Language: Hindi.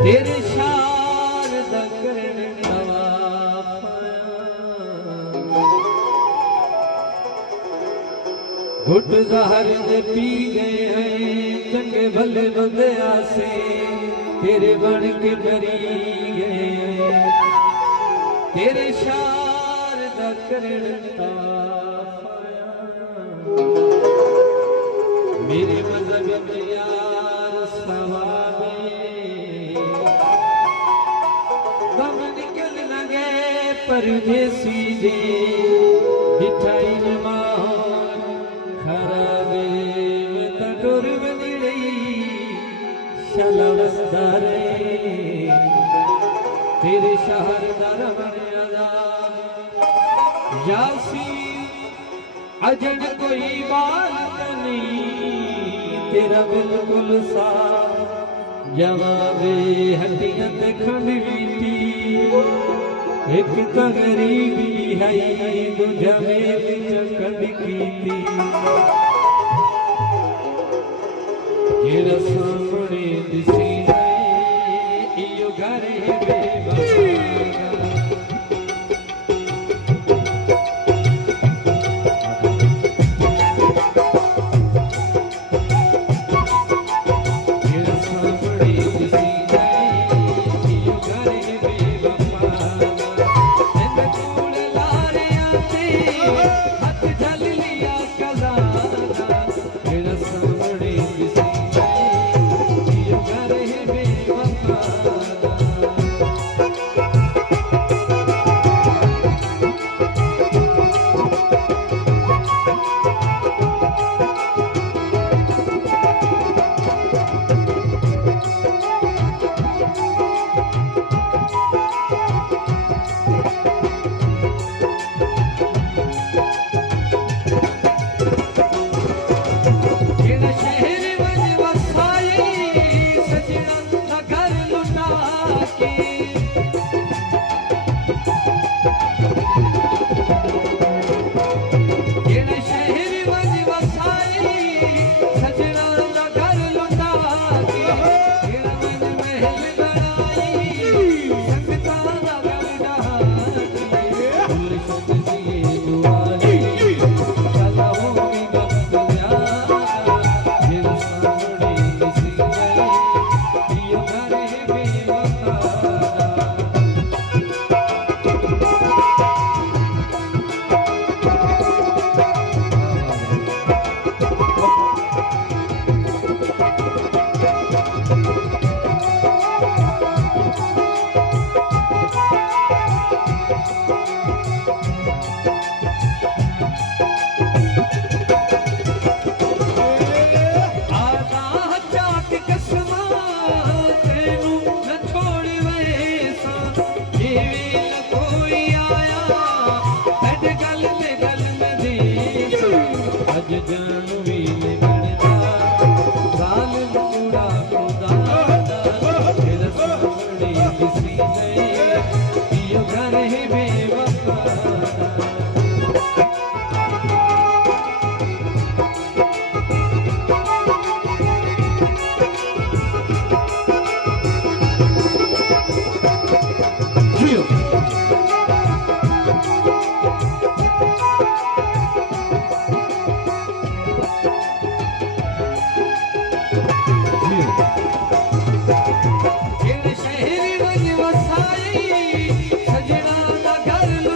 तेरे शारद करण नवा घुट जहर दे पी गए हैं चंगे भले बंदे आसे तेरे बन के डरी गए हैं तेरे शारद करण मेरे मजहब यार सवाबे दम निकल लगे परदेसी दे दिठाई न माहौल खराबे में तटोर बंदी शाला वस्तारे तेरे शहर दर बनिया यासी अजन कोई बात नहीं तेरा बिल्कुल साफ जवाबे हड्डियां ते खंडवीटी एक तो गरीबी है दूजा मेरी चकड़ कीती जेड़ा सामने दिसी इयो घर बेवफा संगता घर डाली